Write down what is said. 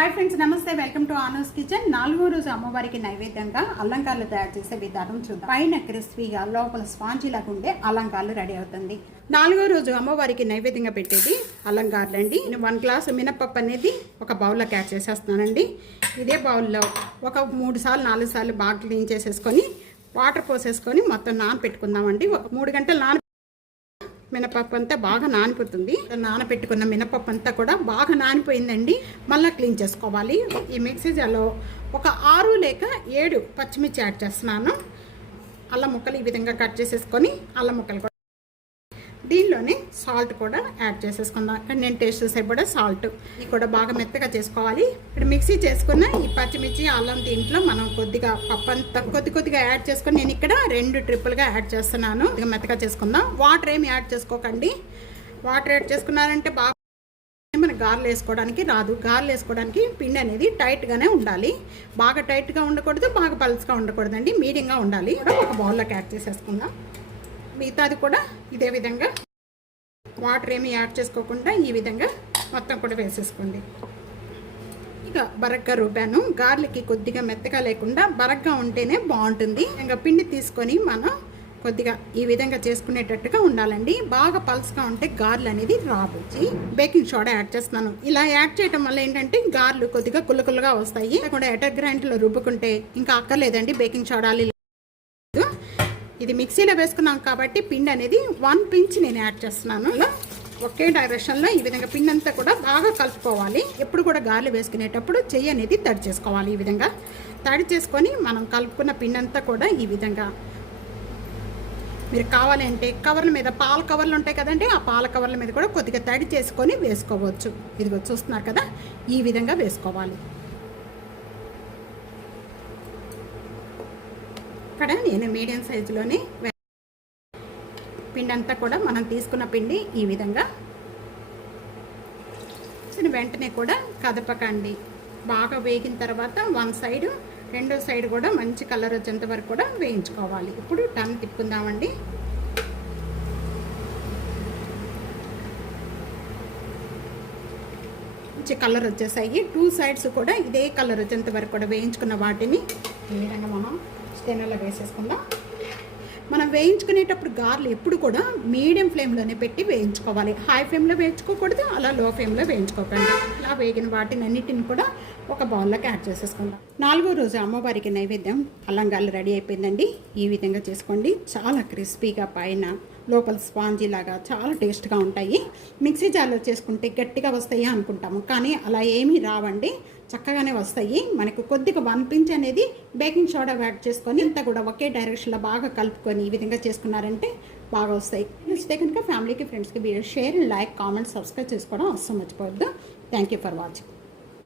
Hi friends, నమస్తే. Welcome to Anu's kitchen. 4వ రోజు అమ్మవారికి నైవేద్యంగా అలంకారాలు తయారు చేసే విధానం చూద్దాం. పైన క్రిస్పీగా లోపల స్పాంజీ లాగా ఉండే అలంకారాలు రెడీ అవుతుంది. 4వ రోజు అమ్మవారికి నైవేద్యంగా పెట్టేది అలంకారాలు అండి. నేను 1 గ్లాసు మినపప్పు అనేది ఒక బౌల్లోకి యాడ్ చేసేస్తున్నానండి. ఇదే బౌల్లో ఒక 3 సార్లు 4 సార్లు బాగా క్లీన్ చేసేసుకొని వాటర్ పోసేసుకొని మొత్తం నానపెట్టుకుందామండి. ఒక 3 గంటలు మినపప్పు అంతా బాగా నానిపోతుంది. నానబెట్టుకున్న మినపప్పు అంతా కూడా బాగా నానిపోయిందండి. మళ్ళీ క్లీన్ చేసుకోవాలి. ఈ మిక్సీ జార్లో ఒక 6 లేక 7 పచ్చిమిర్చి యాడ్ చేస్తున్నాను. అల్లం ముక్కలు ఈ విధంగా కట్ చేసేసుకొని అల్లం ముక్కలు దీనిలోనే సాల్ట్ కూడా యాడ్ చేసేసుకుందాం. నేను టేస్ట్ సరిపడా సాల్ట్ ఇది కూడా బాగా మెత్తగా చేసుకోవాలి. ఇక్కడ మిక్సీ చేసుకున్న ఈ పచ్చిమిర్చి అల్లం దీంట్లో మనం కొద్దిగా పప్పు అంతా కొద్దిగా యాడ్ చేసుకొని నేను ఇక్కడ 2 ట్రిప్పులుగా యాడ్ చేస్తున్నాను. మెత్తగా చేసుకుందాం. వాటర్ ఏమి యాడ్ చేసుకోకండి. వాటర్ యాడ్ చేసుకున్నారంటే బాగా మన గారెలు వేసుకోవడానికి రాదు. గారెలు వేసుకోవడానికి పిండి అనేది టైట్గానే ఉండాలి. బాగా టైట్గా ఉండకూడదు, బాగా పల్స్గా ఉండకూడదండి. మీడియంగా ఉండాలి. ఒక బౌల్లోకి యాడ్ చేసేసుకుందాం. మిగతాది కూడా ఇదే విధంగా వాటర్ ఏమి యాడ్ చేసుకోకుండా ఈ విధంగా మొత్తం కూడా వేసేసుకోండి. ఇక బరగ్గా రూపాను. గార్లకి కొద్దిగా మెత్తగా లేకుండా బరగ్గా ఉంటేనే బాగుంటుంది. ఇంకా పిండి తీసుకొని మనం కొద్దిగా ఈ విధంగా చేసుకునేటట్టుగా ఉండాలండి. బాగా పల్స్గా ఉంటే గార్లు అనేది రాదు. బేకింగ్ సోడా యాడ్ చేస్తున్నాను. ఇలా యాడ్ చేయడం వల్ల ఏంటంటే గార్లు కొద్దిగా కుల్లకుల్లగా వస్తాయి. కూడా ఎటర్ గ్రైండ్లో రుబ్బుకుంటే ఇంకా అక్కర్లేదండి బేకింగ్ సోడాలు. ఇది మిక్సీలో వేసుకున్నాం కాబట్టి పిండి అనేది 1 పించ్ నేను యాడ్ చేస్తున్నాను. ఒకే డైరెక్షన్లో ఈ విధంగా పిండి అంతా కూడా బాగా కలుపుకోవాలి. ఎప్పుడు కూడా గారెలు వేసుకునేటప్పుడు చెయ్యి అనేది తడి చేసుకోవాలి. ఈ విధంగా తడి చేసుకొని మనం కలుపుకున్న పిండి అంతా కూడా ఈ విధంగా మీరు కావాలంటే కవర్ల మీద పాల కవర్లు ఉంటాయి కదండి, ఆ పాల కవర్ల మీద కూడా కొద్దిగా తడి చేసుకొని వేసుకోవచ్చు. ఇదిగో చూస్తున్నారు కదా, ఈ విధంగా వేసుకోవాలి. ఇక్కడ నేను మీడియం సైజులోనే పిండి అంతా కూడా మనం తీసుకున్న పిండి ఈ విధంగా వెంటనే కూడా కదపకండి. బాగా వేగిన తర్వాత 1 సైడ్ 2వ సైడ్ కూడా మంచి కలర్ వచ్చేంత వరకు కూడా వేయించుకోవాలి. ఇప్పుడు టర్న్ తిప్పుకుందామండి. మంచి కలర్ వచ్చేసాయి. 2 సైడ్స్ కూడా ఇదే కలర్ వచ్చేంత వరకు కూడా వేయించుకున్న వాటిని ఈ విధంగా మనం స్టెనర్లో వేసేసుకుందాం. మనం వేయించుకునేటప్పుడు గార్లు ఎప్పుడు కూడా మీడియం ఫ్లేమ్లోనే పెట్టి వేయించుకోవాలి. హై ఫ్లేమ్లో వేయించుకోకూడదు, అలా లో ఫ్లేమ్లో వేయించుకోకండి. ఇలా వేగిన వాటిని అన్నిటిని కూడా ఒక బౌల్లోకి యాడ్ చేసేసుకుందాం. 4వ రోజు అమ్మవారికి నైవేద్యం అల్లంగాలు రెడీ అయిపోయిందండి. ఈ విధంగా చేసుకోండి. చాలా క్రిస్పీగా పైన లోపల స్పాంజీ లాగా చాలా టేస్ట్గా ఉంటాయి. మిక్సీ జార్లో చేసుకుంటే గట్టిగా వస్తాయి అనుకుంటాము, కానీ అలా ఏమీ రావండి, చక్కగానే వస్తాయి. మనకు కొద్దిగా 1 పించ్ అనేది బేకింగ్ సోడా యాడ్ చేసుకొని ఇంత కూడా ఒకే డైరెక్షన్లో బాగా కలుపుకొని ఈ విధంగా చేసుకున్నారంటే బాగా వస్తాయి. నచ్చితే కనుక ఫ్యామిలీకి ఫ్రెండ్స్కి షేర్, లైక్, కామెంట్, సబ్స్క్రైబ్ చేసుకోవడం అస్సలు మర్చిపోవద్దు. Thank you for watching.